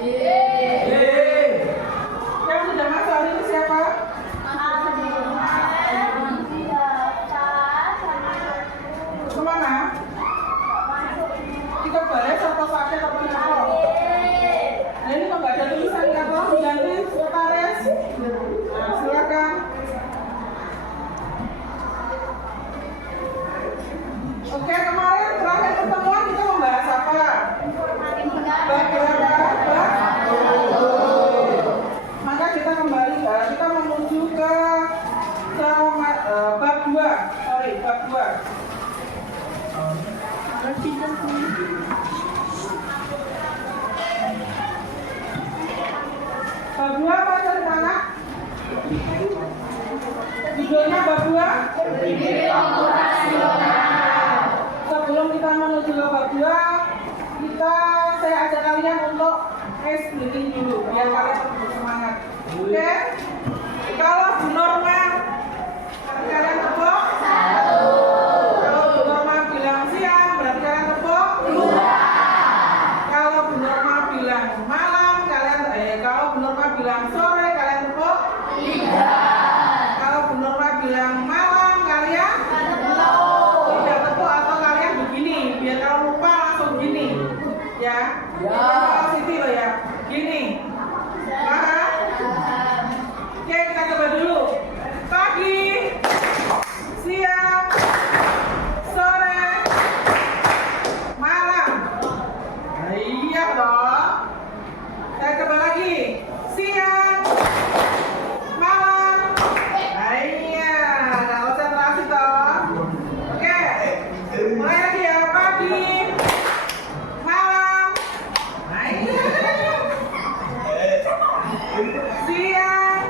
Yang sudah masuk hari ini siapa? Kemana? Kita baris atau pakai atau apa? Nah ini kok nggak ada tulisan nggak tahu ganti Tares. Nah, silakan. Oke, kemarin terakhir pertemuan kita membahas apa? Bab berapa? Maka kita kembali, kita menuju ke bab 2. Sorry, bab 2. Bab 2 apa dari mana? Judulnya bab 2? Sebelum kita menuju ke bab 2, saya ajak kalian untuk ice breathing dulu biar kalian lebih semangat. Oke? Kalau Bu Norma kalian tepuk 1. Kalau Bu Norma bilang siang berarti kalian tepuk 2. Kalau Bu Norma bilang malam kalau Bu Norma bilang sore kalian tepuk 3. Kalau Bu Norma bilang malam kalian tidak tepuk atau kalian begini biar kalau lupa langsung gini ya. Kalau Siti loh ya gini. Oke, kita coba dulu. Pagi, siang, sore, malam. Nah, iya dong. Saya coba lagi. Siang, malam. Nah, iya. Nah, konsentrasi toh. Oke. Mulai lagi ya. Pagi, malam. Nah, iya. Siang,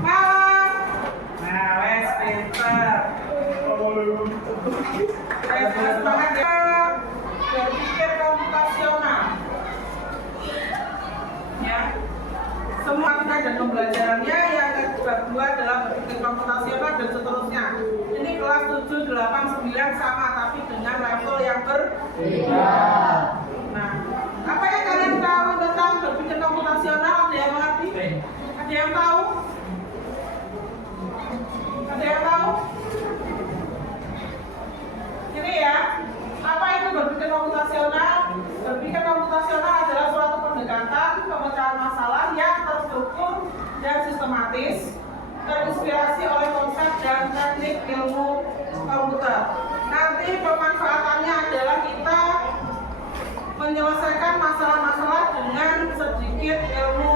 malam. Nah, wes pinter. Semangat ya. Berpikir komputasional. Ya. Semua kita dan pembelajarannya yang bab 2 adalah berpikir komputasional dan seterusnya. Ini kelas 7, 8, 9 sama tapi dengan level yang berbeda. Nah, apa yang kalian tahu tentang berpikir komputasional? Ada yang mengerti? Ada yang tahu? Ada yang tahu? Ini ya, apa itu berpikir komputasional? Berpikir komputasional adalah suatu pendekatan pemecahan masalah yang terstruktur dan sistematis, terinspirasi oleh konsep dan teknik ilmu komputer. Nanti pemanfaatannya adalah kita menyelesaikan masalah-masalah dengan sedikit ilmu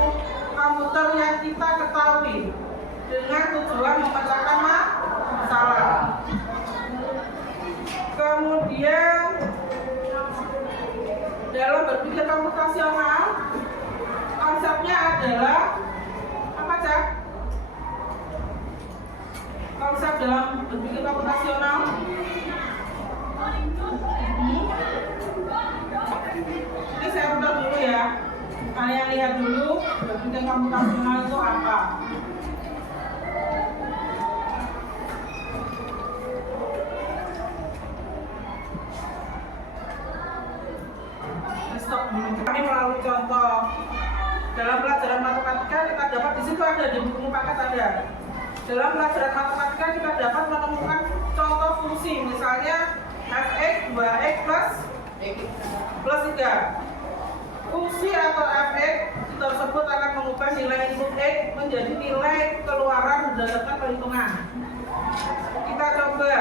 komputer yang kita ketahui dengan tujuan memecahkan masalah. Kemudian dalam berpikir komputasional konsepnya adalah apa Cak? Konsep dalam berpikir komputasional ini saya putar dulu ya. Kalian lihat dulu berpikir komputasional itu apa. Stop dulu. Kami melalui contoh dalam pelajaran matematika kita dapat di situ ada di buku paket ada. Dalam pelajaran matematika kita dapat menemukan contoh fungsi misalnya fx 2x plus 3. Fungsi atau fx tersebut akan mengubah nilai input x menjadi nilai keluaran berdasarkan perhitungan. Kita coba.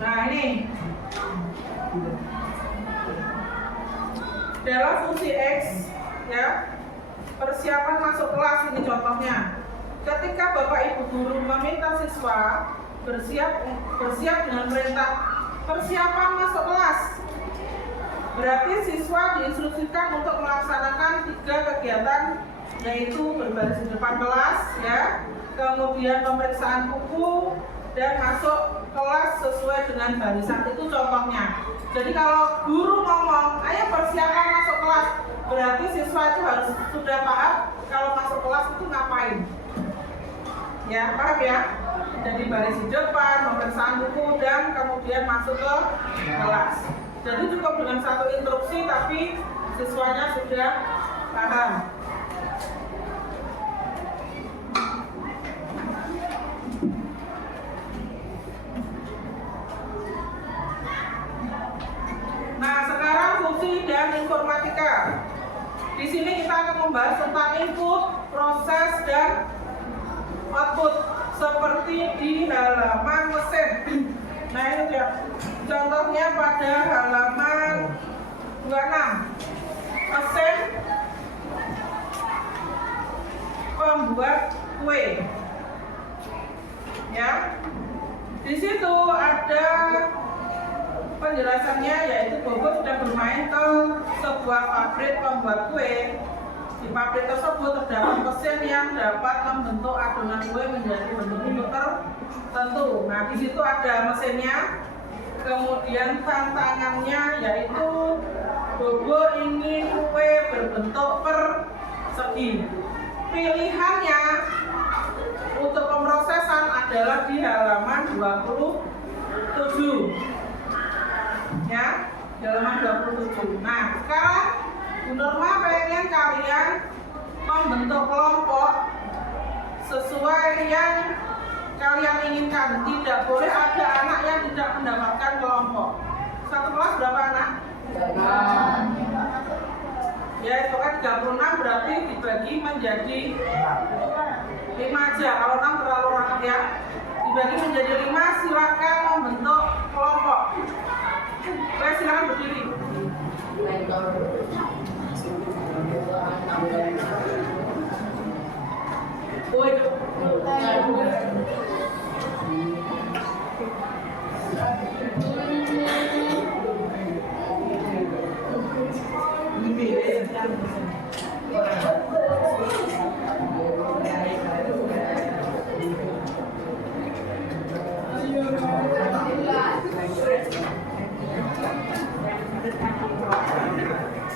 Nah ini dalam fungsi X ya, persiapan masuk kelas ini contohnya. Ketika Bapak Ibu guru meminta siswa bersiap dengan perintah persiapan masuk kelas, berarti siswa diinstruksikan untuk melaksanakan 3 kegiatan yaitu berbaris di depan kelas ya, kemudian pemeriksaan kuku dan masuk kelas sesuai dengan barisan. Itu contohnya. Jadi kalau guru ngomong, ayo persiapan masuk kelas, berarti siswa itu harus sudah paham kalau masuk kelas itu ngapain. Ya, paham ya? Jadi baris di depan, pemeriksaan buku, dan kemudian masuk ke kelas. Jadi cukup dengan satu instruksi, tapi siswanya sudah paham. Nah, sekarang fungsi dan informatika. Di sini kita akan membahas tentang input, proses, dan output seperti di halaman mesin. Nah, ini dia. Contohnya pada halaman 26. Mesin pembuat kue. Ya. Di situ ada penjelasannya, yaitu Bobo sedang bermain ke sebuah pabrik pembuat kue. Di pabrik tersebut terdapat mesin yang dapat membentuk adonan kue menjadi bentuk-bentuk tertentu. Nah, di situ ada mesinnya. Kemudian tantangannya yaitu Bobo ingin kue berbentuk persegi. Pilihannya untuk pemrosesan adalah di halaman 27. Ya, di halaman 27. Nah, sekarang Bu Norma pengen kalian membentuk kelompok sesuai yang kalian inginkan. Tidak boleh ada anak yang tidak mendapatkan kelompok. Satu kelas berapa anak? Ya, itu kan 36 berarti dibagi menjadi 5 aja. Kalau 6 terlalu banyak ya. Dibagi menjadi 5, silakan membentuk kelompok. Baik, silakan berdiri.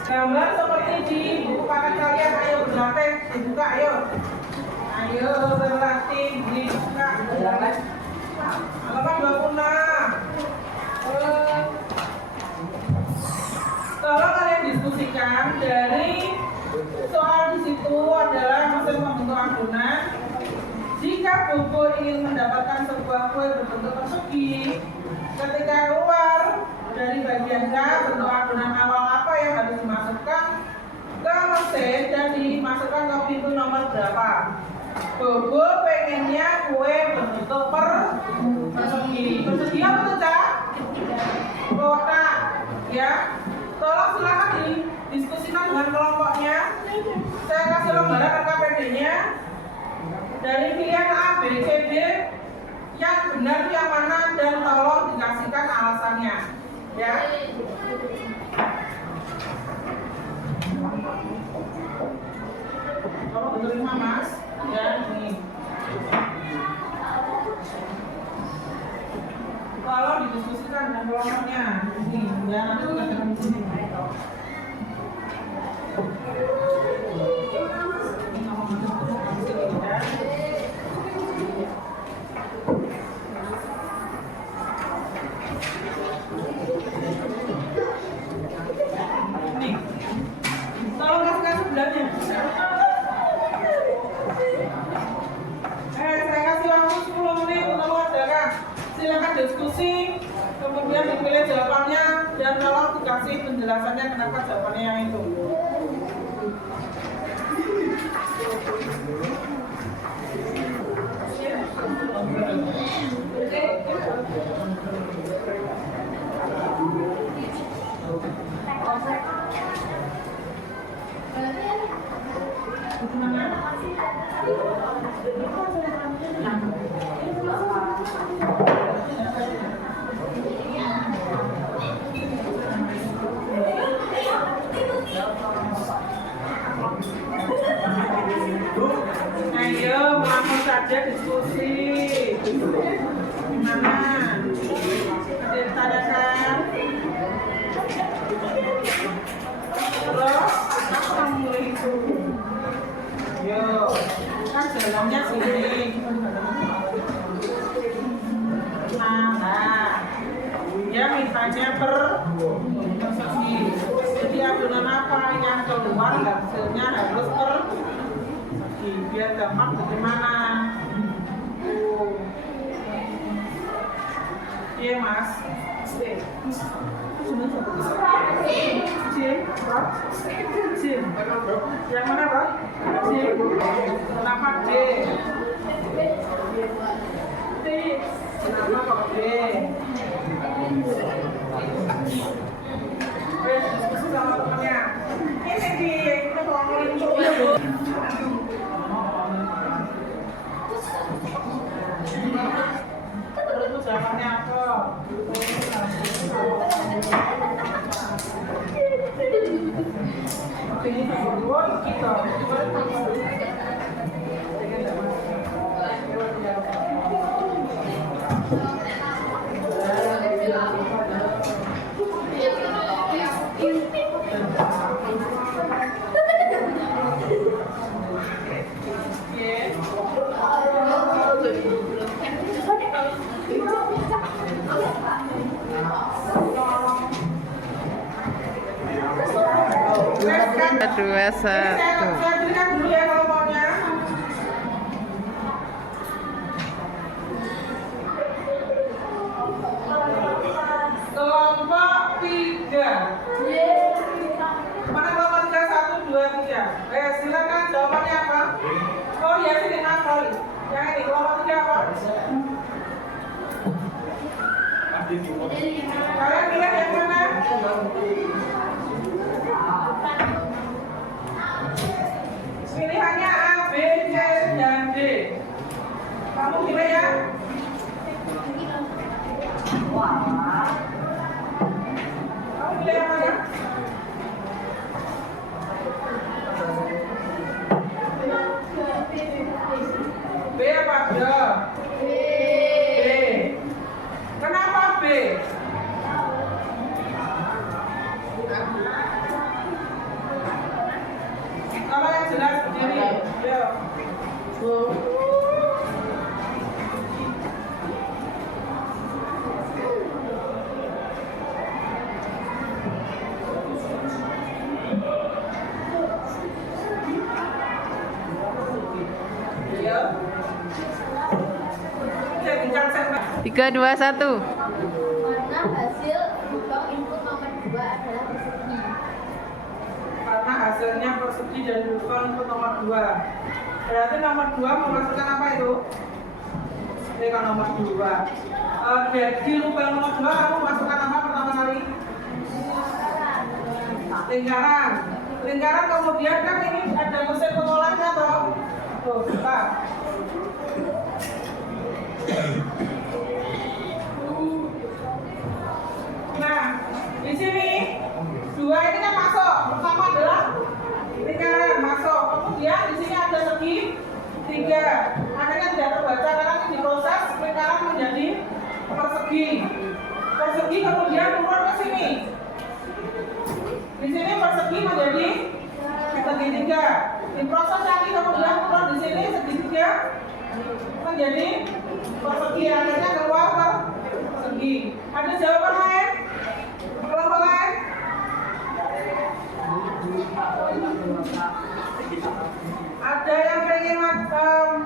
Gambar seperti di buku paket kalian, ayo berlatih, dibuka, ayo. Ayo berlatih, dibuka. Halaman 26. Tolong kalian diskusikan dari soal di situ adalah mesin membentuk adonan. Jika Bobo ingin mendapatkan sebuah kue berbentuk persegi, ketika keluar dari bagian K, bentuk adonan awal apa yang harus dimasukkan ke mesin dan dimasukkan ke pintu nomor berapa? Bobo pengennya kue berbentuk persegi. Persegi apa tuh, Cak? Kotak, ya. Tolong silakan didiskusikan dengan kelompoknya. Saya kasih lembaran RKPD-nya. Dari pilihan A, B, C, D, yang benar yang mana, dan tolong dikasihkan alasannya. Ya. Tolong diterima, Mas. Ya, ini. Tolong didiskusikan dengan kelompoknya. Ini, ya, nanti kita ketemu di sini. Nih, tolong kasih sebelahnya. Saya kasih waktu 10 menit untuk mengadakan. Silakan diskusi, kemudian dipilih jawabannya, dan tolong dikasih penjelasannya kenapa jawabannya yang itu. saja diskusi. Gimana? Ada yang tanyakan? Terus, apa mulai itu? Yuk, kan jalannya sini. Nah, dia mintanya per persegi. Jadi adonan apa yang keluar hasilnya harus per persegi. Biar gampang bagaimana? Iya mas. Jim. Yang mana Pak? Jim. Kenapa D? Kenapa kok D? Diskusi sama temennya. Ini di ngomongin dulu. Terus jawabannya apa? Ini kedua kita. Dua satu. Saya berikan dulu ya kelompoknya. Kelompok 3. Mana kelompok 3? 1, 2, 3. Silakan jawabannya apa? Oh ya sini sorry. Yang ini kelompok 3 apa? Kalian pilih yang mana? Pilihannya A, B, C, dan D. Kamu pilih ya? Kamu pilih yang mana? B apa B? B. Kenapa B? Kalau yang jelas sendiri, ya. Tiga, dua, satu. Mana hasil hitung input nomor 2 adalah persegi? Karena hasilnya persegi dan bukan input nomor 2. Berarti nomor 2 memasukkan apa itu? Ini kan nomor 2. Di lubang nomor 2 kamu masukkan apa pertama kali? Lingkaran. Lingkaran kemudian kan ini ada mesin pengolahnya toh. Tuh, buka. Nah, di sini 2 ini kan masuk. Pertama adalah lingkaran masuk. Kemudian di sini ada segi 3. Akhirnya tidak terbaca karena ini diproses lingkaran menjadi persegi. Persegi kemudian turun ke sini. Di sini persegi menjadi segitiga. Diproses lagi kemudian turun di sini segitiga menjadi persegi. Akhirnya keluar persegi. Ada jawaban lain? Kelompok lain? Ada yang pengen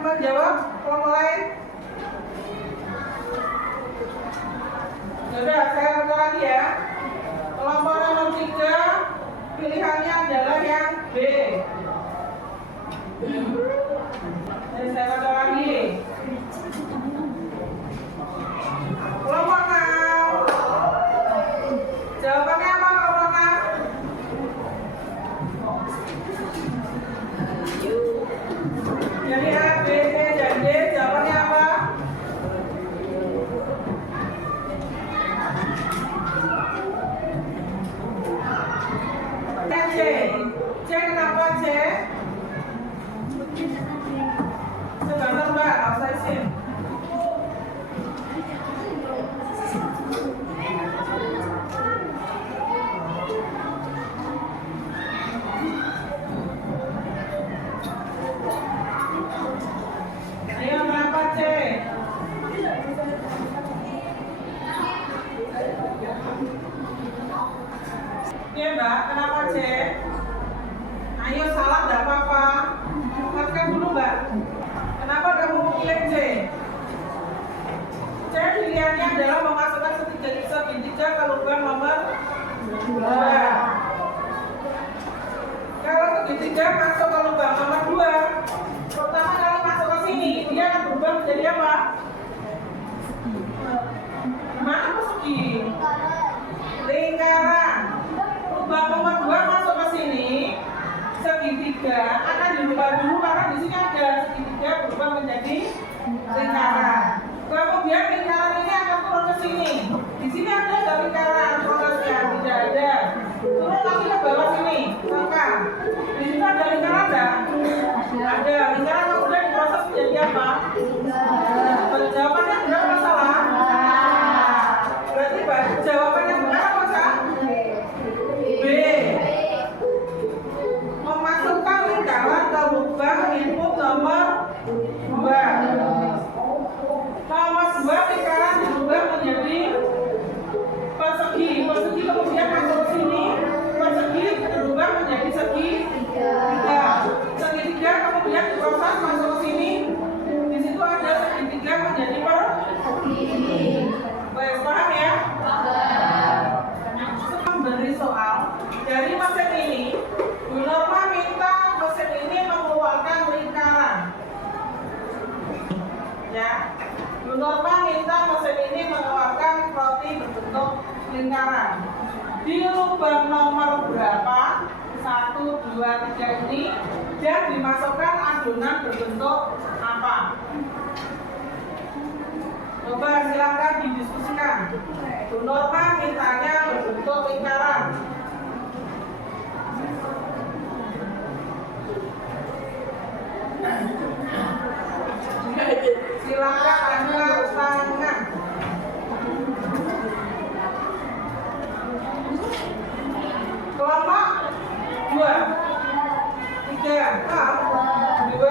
menjawab kelompok lain? Sudah, saya baca lagi ya. Kelompok nomor 3 pilihannya adalah yang B. Dan saya baca lagi. Kelompok 6. Jawabannya apa kelompok 6? Jadi A, B, C, dan D jawabannya apa? C. C kenapa C? Sebentar Mbak. segitiga akan dirubah dulu karena di sini ada segitiga berubah menjadi lingkaran. Kemudian lingkaran ini akan turun ke sini. Di sini ada nggak lingkaran prosesnya? Tidak ada. Turun lagi ke bawah sini. Maka di situ ada lingkaran nggak? Ada. Lingkaran kemudian diproses menjadi apa? Jawabannya benar apa salah? Berarti jawabannya benar apa salah? B. Memasukkan lingkaran ke lubang input nomor 2. Nomor 2 lingkaran dirubah menjadi persegi. Persegi kemudian masuk ke sini. Persegi berubah menjadi segitiga. Segitiga kemudian diproses masuk ke sini. Di situ ada segitiga menjadi persegi. Baik, paham ya? Memberi soal dari mesin ini. Bu Norma minta mesin ini mengeluarkan lingkaran. Ya. Bu Norma minta mesin ini mengeluarkan roti berbentuk lingkaran. Di lubang nomor berapa? 1, 2, 3 ini dan dimasukkan adonan berbentuk apa? Coba silakan didiskusikan. Bu Norma mintanya berbentuk lingkaran. Silakan angkat tangan. Kelompok 2, 3, 2.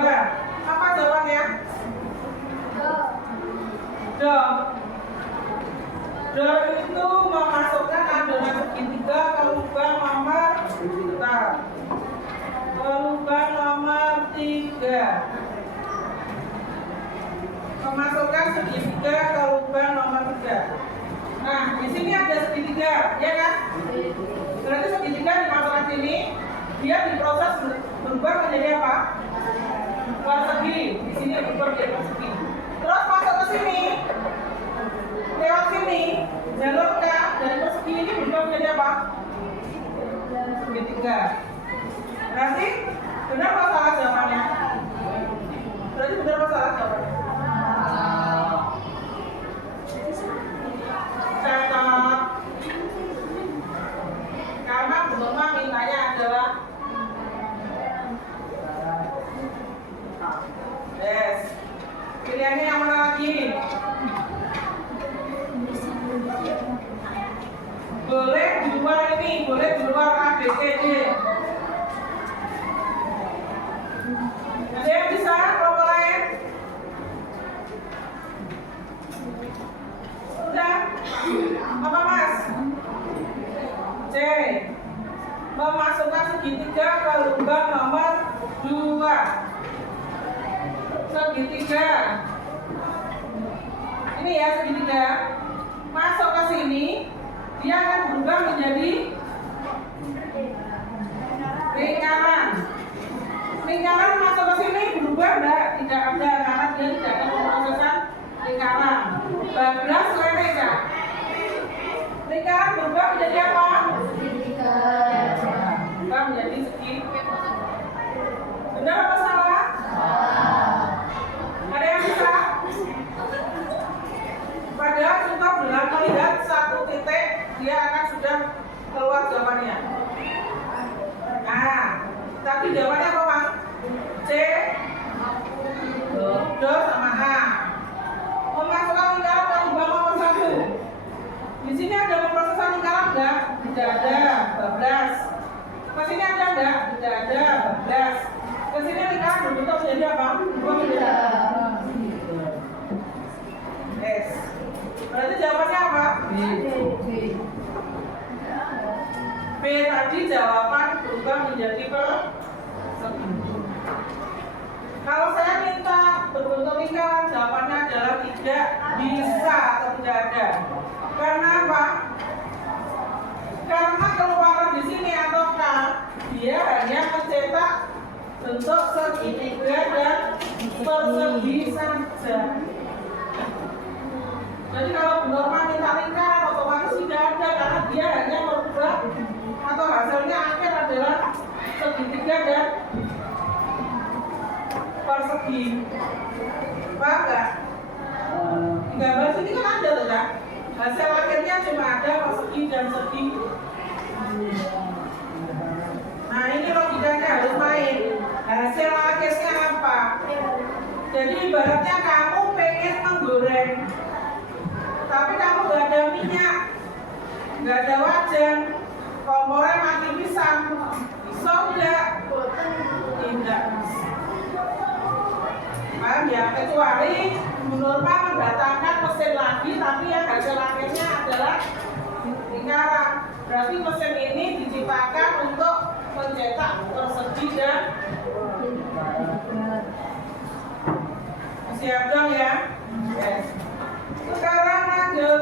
Apa jawabannya? Do. Do itu memasukkan adonan segitiga ke lubang nomor ke lubang nomor 3. Memasukkan segitiga ke lubang nomor 3. Nah, di sini ada segitiga, ya kan? Berarti segitiga dimasukkan sini, dia diproses berubah menjadi apa? Persegi. Di sini berubah menjadi persegi. Terus masuk ke sini, lewat sini, jalur K dari persegi ini berubah menjadi apa? Segitiga. Berarti benar apa salah jawabannya? Berarti benar apa salah jawabannya? Catat. Karena Bu Norma mintanya adalah yes. Pilihannya yang mana lagi? Boleh di luar ini, boleh di luar A, B, C, D. Ada yang bisa? Kelompok lain? Sudah? Apa Mas? C. Memasukkan segitiga ke lubang nomor 2. Segitiga. Ini ya segitiga. Masuk ke sini, dia akan berubah menjadi lingkaran. Lingkaran masuk ke sini berubah enggak? Tidak ada karena dia tidak ada pemrosesan lingkaran. Bablas lele enggak? Lingkaran berubah menjadi apa? Berubah menjadi segitiga. Benar apa salah? Ada yang bisa? Padahal cukup dengan melihat satu titik, dia akan sudah keluar jawabannya. Nah, tapi jawabannya apa Bang? C, Do sama A. Memasukkan lingkaran ke lubang nomor 1. Di sini ada pemrosesan lingkaran enggak? Tidak ada. Bablas. Ke sini ada enggak? Tidak ada. Bablas. Ke sini lingkaran berbentuk menjadi apa? Yes. Berarti jawabannya apa? B tadi jawaban berubah menjadi persegi. Kalau saya minta berbentuk lingkaran, jawabannya adalah tidak bisa atau tidak ada. Karena apa? Karena keluaran di sini atau K, dia hanya mencetak bentuk segitiga dan persegi saja. Jadi kalau Bu Norma minta lingkaran otomatis tidak ada karena dia hanya merubah atau hasilnya akhir adalah segitiga dan segi. Paham nggak? Di gambar sini kan ada loh kan? Hasil akhirnya cuma ada persegi dan segi. Nah ini logikanya harus main. Hasil akhirnya apa? Jadi ibaratnya kamu pengen menggoreng, tapi kamu nggak ada minyak, nggak ada wajan, kompornya mati pisan, bisa nggak? Tidak bisa. Paham ya? Kecuali Nurma mendatangkan mesin lagi, tapi yang hasil akhirnya adalah lingkaran. Berarti mesin ini diciptakan untuk mencetak persegi dan siap dong ya. Yes. Sekarang lanjut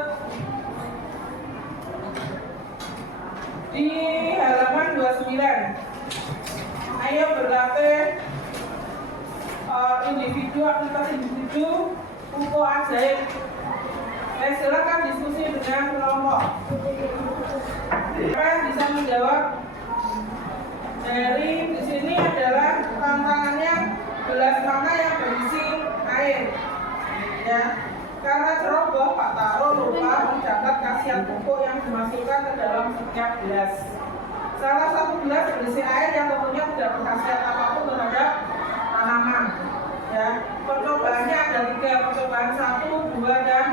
di halaman 29. Ayo berlatih individu, aktivitas individu, buku ajaib. Silakan diskusi dengan kelompok. Kalian bisa menjawab. Dari di sini adalah tantangannya gelas mana yang berisi air. Ya, karena ceroboh Pak Taro lupa mencatat khasiat pupuk yang dimasukkan ke dalam setiap gelas. Salah satu gelas berisi air yang tentunya tidak berkhasiat apapun terhadap tanaman. Ya, percobaannya ada 3, percobaan 1, 2, dan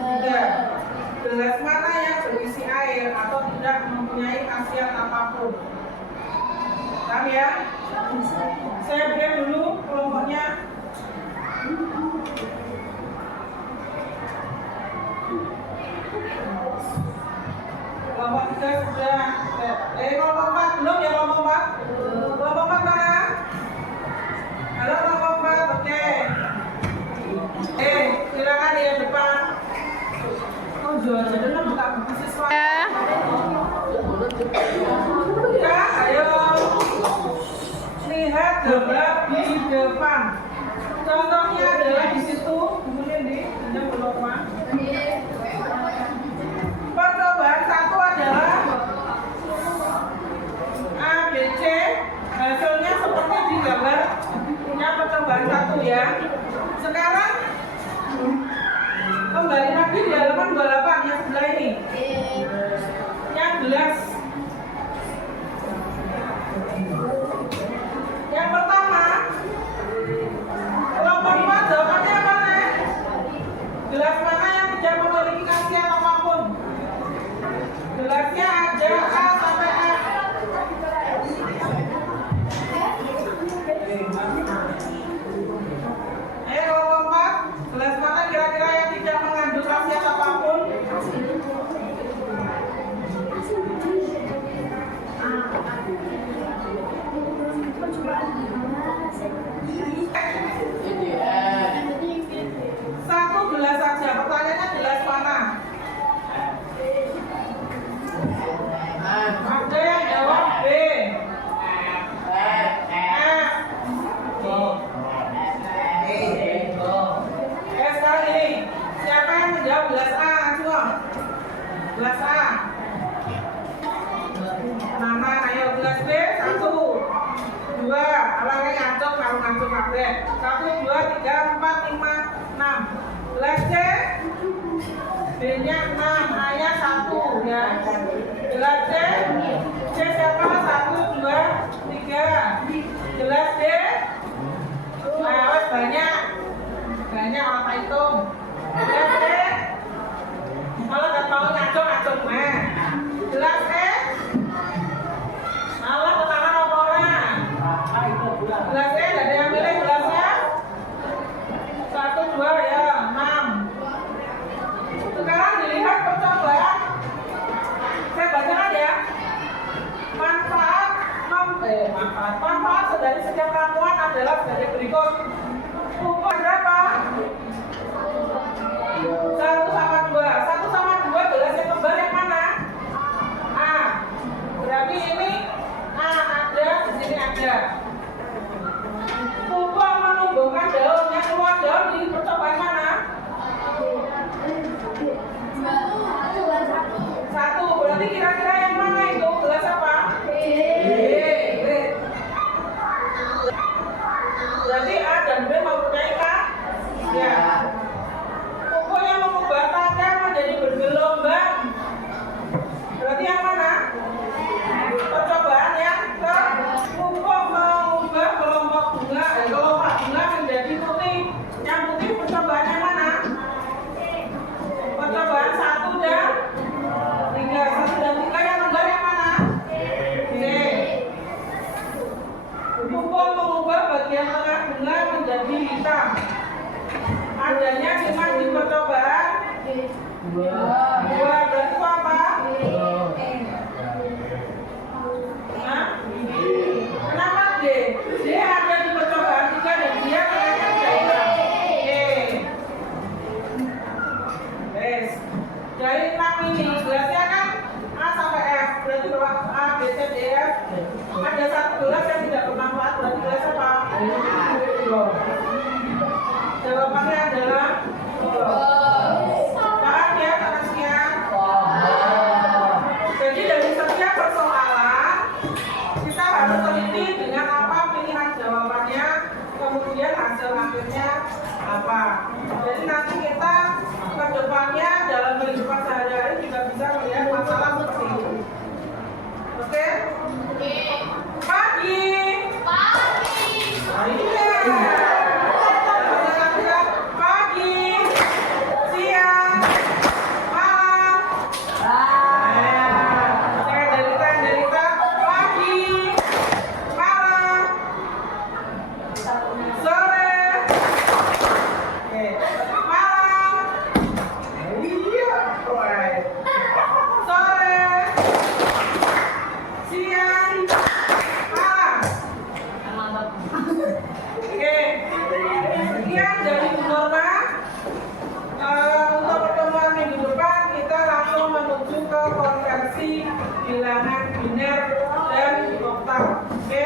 3. Gelas mana yang berisi air atau tidak mempunyai khasiat apapun? Paham ya? Saya beri dulu kelompoknya. Kelompok 3 sudah. Kelompok 4 belum ya kelompok 4? Kelompok 4 mana? Halo kelompok 4, oke. Silakan di depan. Oh jual jadi buka buku siswa. Ya, ayo. Lihat gambar di depan. Contohnya adalah di situ, kemudian di belum. Percobaan 1 adalah A, B, C. Hasilnya seperti di gambar yang percobaan 1 ya. Sekarang kembali lagi di halaman 28 yang sebelah ini. Yang gelas. Yang pertama, kelompok 5 jawabannya mana? Gelas mana yang tidak memiliki khasiat apapun? Gelasnya ada A sampai F. Kelompok 4, gelas mana kira-kira yang tidak mengandung khasiat apapun? Satu gelas saja. Pertanyaannya gelas mana? Ada yang jawab B. Sekali. Siapa yang menjawab gelas A? Coba. Gelas A. Nama, ayo gelas B 1, 2. Alangnya ngancok kalau ngancok kabeh. 1, 2, 3, 4, 5, 6. Gelas C. B-nya 6, A-nya 1 ya. Gelas C. C siapa? 1, 2, 3. Gelas D. Banyak. Banyak orang hitung. Gelas D. Kalau nggak mau ngacung. Gelas E. Malah ketahuan orang. Gelas E ada yang milih gelasnya 1, 2 ya 6. Sekarang dilihat percobaan. Saya bacakan ya. Manfaat dari setiap ramuan adalah sebagai berikut. Pupuk berapa? 1 sama 2. 1 sama 2 gelasnya kembar yang mana? A. Berarti ini A ada, di sini ada. Pupuk menumbuhkan daun yang keluar daun di percobaan mana? 1. Berarti kira-kira yang mana itu? Gelas apa? B. Berarti A kita adanya cuma di percobaan dua, berarti itu apa? Hah? Kenapa D? D ada di percobaan 3 dan dia ternyata tidak hilang. Yes. Dari 6 ini gelasnya kan A sampai F, berarti bahwa A, B, C, D, F. Ada satu gelas yang tidak bermanfaat, berarti gelas apa? Jawabannya adalah apaan ya panasnya? Jadi dari setiap persoalan kita harus teliti dengan apa pilihan jawabannya, kemudian hasil akhirnya apa. Jadi nanti kita ke depannya dalam kehidupan sehari-hari juga bisa melihat masalah seperti itu. Oke? Pagi. Iya. Pagi, siang, malam. Saya delita pagi, malam, sore, malam. Iya, sore, siang, malam. Oke, sekian dari Bu Norma. Untuk pertemuan minggu depan kita langsung menuju ke konversi bilangan biner dan oktav. Oke?